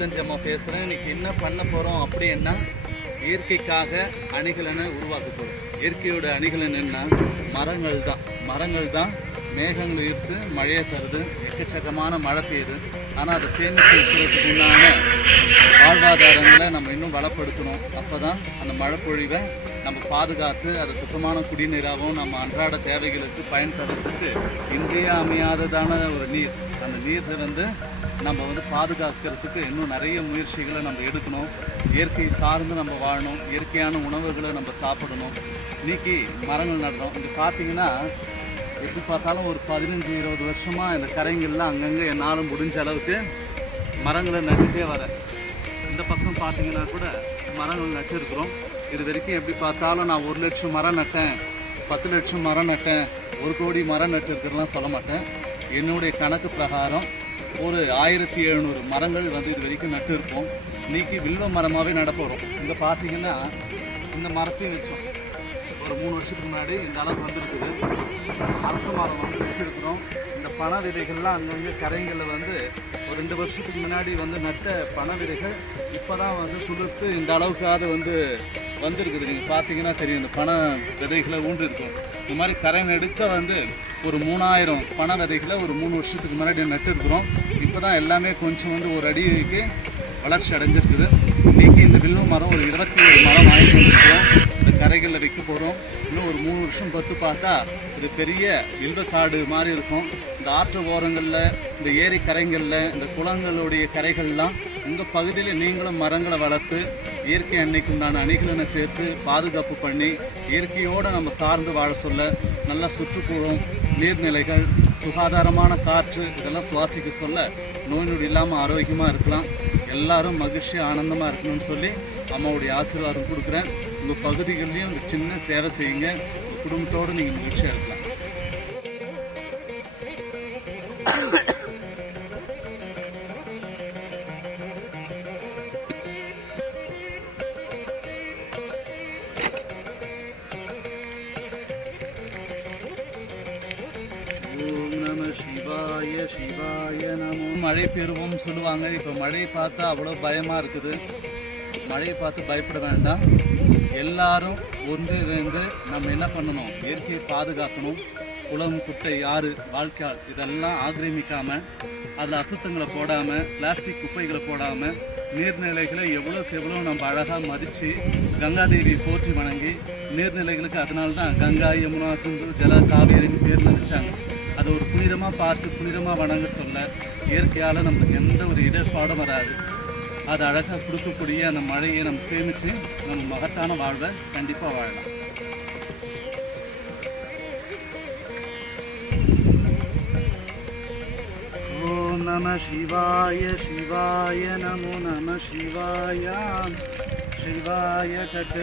இருபத்தஞ்சு பேசுகிறேன் இன்னைக்கு என்ன பண்ண போகிறோம் அப்படின்னா இயற்கைக்காக அணிகலனை உருவாக்க போகிறோம் இயற்கையோட அணிகலன் என்ன? மரங்கள் தான் மரங்கள் தான் மேகங்கள் ஈர்த்து மழையை தருது. எக்கச்சக்கமான மழை பெய்யுது. ஆனால் அதை சேமித்து வைக்கிறதுக்கு உண்டான வாழ்வாதாரங்களை நம்ம இன்னும் வளப்படுத்தணும். அப்போ தான் அந்த மழைப்பொழிவை நம்ம பாதுகாத்து அதை சுத்தமான குடிநீராகவும் நம்ம அன்றாட தேவைகளுக்கு பயன்படுறதுக்கு இன்றியமையாததான ஒரு நீர். அந்த நீரை வந்து நம்ம வந்து பாதுகாக்கிறதுக்கு இன்னும் நிறைய முயற்சிகளை நம்ம எடுக்கணும். இயற்கை சார்ந்து நம்ம வாழணும். இயற்கையான உணவுகளை நம்ம சாப்பிடணும். இன்னைக்கு மரங்கள் நடுறோம். இங்கே பார்த்தீங்கன்னா எப்படி பார்த்தாலும் ஒரு பதினஞ்சு இருபது வருஷமாக இந்த கரைங்கள்லாம் அங்கங்கே என்னால் முடிஞ்ச அளவுக்கு மரங்களை நட்டுகிட்டே வரேன் இந்த பக்கம் பார்த்தீங்கன்னா கூட மரங்கள் நட்டுருக்குறோம். இது வரைக்கும் எப்படி பார்த்தாலும் நான் ஒரு லட்சம் மரம் நட்டேன் பத்து லட்சம் மரம் நட்டேன் ஒரு கோடி மரம் நட்டுருக்கிறதுலாம் சொல்ல மாட்டேன். என்னுடைய கணக்கு பிரகாரம் ஒரு ஆயிரத்தி எழுநூறு மரங்கள் வந்து இது வரைக்கும் நட்டு இருப்போம் இன்னைக்கு வில்வ மரமாகவே நடப்போகிறோம் இங்கே பார்த்தீங்கன்னா இந்த மரத்தையும் வச்சோம். ஒரு மூணு வருஷத்துக்கு முன்னாடி இந்த அளவுக்கு வந்திருக்குது. அரசு மரம் வந்து வச்சிருக்கிறோம் இந்த பண விதைகள்லாம் அங்கங்கே கரைங்களில் வந்து ஒரு ரெண்டு வருஷத்துக்கு முன்னாடி வந்து நட்ட பண விதைகள் இப்போ தான் வந்து துளிர்த்து இந்த அளவுக்காவது வந்து வந்திருக்குது. நீங்கள் பார்த்தீங்கன்னா தெரியும் இந்த பண விதைகளை ஊண்டிருக்கும் இந்த மாதிரி கரை நெடுக்க வந்து ஒரு மூணாயிரம் பண விதைகளை ஒரு மூணு வருஷத்துக்கு முன்னாடி நட்டுருக்குறோம். இப்போ தான் எல்லாமே கொஞ்சம் வந்து ஒரு அடிக்கு வளர்ச்சி அடைஞ்சிருக்குது. இன்றைக்கி இந்த வில்வ மரம் ஒரு இருபத்தி ஒரு மரம் வாங்கிட்டு வந்திருக்கிறோம். கரைகளில் வைக்க போகிறோம் இன்னும் ஒரு மூணு வருஷம் பத்து பார்த்தா இது பெரிய இல்வக்காடு மாதிரி இருக்கும். இந்த ஆற்று ஓரங்களில் இந்த ஏரி கரைங்களில் இந்த குளங்களுடைய கரைகள்லாம் உங்கள் பகுதியில் நீங்களும் மரங்களை வளர்த்து இயற்கை அன்னைக்கு உண்டான அணிகளனை சேர்த்து பாதுகாப்பு பண்ணி இயற்கையோடு நம்ம சார்ந்து வாழ சொல்ல நல்ல சுற்றுப்புறம் நீர்நிலைகள் சுகாதாரமான காற்று இதெல்லாம் சுவாசிக்க சொல்ல நோய் நொடி இல்லாமல் ஆரோக்கியமாக இருக்கலாம். எல்லாரும் மகிழ்ச்சி ஆனந்தமாக இருக்கணும்னு சொல்லி அம்மாவுடைய ஆசீர்வாதம் கொடுக்குறேன். உங்கள் பகுதிகள்லேயும் ஒரு சின்ன சேவை செய்யுங்க. குடும்பத்தோடு நீங்கள் மகிழ்ச்சியாக இருக்கலாம். மழை பெறுவோம் சொல்லுவாங்க. இப்போ மழை பார்த்தா அவ்வளோ பயமாக இருக்குது. மழையை பார்த்து பயப்பட வேண்டாம். எல்லாரும் ஒன்றிணைந்து நம்ம என்ன பண்ணணும்? இயற்கையை பாதுகாக்கணும். குளம் குட்டை ஆறு வாழ்க்கையால் இதெல்லாம் ஆக்கிரமிக்காமல் அதில் அசுத்தங்களை போடாமல் பிளாஸ்டிக் குப்பைகளை போடாமல் நீர்நிலைகளை எவ்வளோக்கு எவ்வளோ நம்ம அழகாக மதித்து கங்காதேவியை போற்றி வணங்கி நீர்நிலைகளுக்கு அதனால தான் கங்கா யமுனா சிந்து ஜல காவேரின்னு பேர் நினச்சாங்க அதை ஒரு புனிதமாக பார்த்து புனிதமாக வணங்க சொல்ல இயற்கையால் நமக்கு எந்த ஒரு இடர்பாடும் வராது. அது அழகாக கொடுக்கக்கூடிய அந்த மழையை நம்ம சேமித்து நம்ம மகத்தான வாழ்வை கண்டிப்பாக வாழலாம். நம சிவாய சிவாய நமோ நம சிவாய. சிவாய சச்ச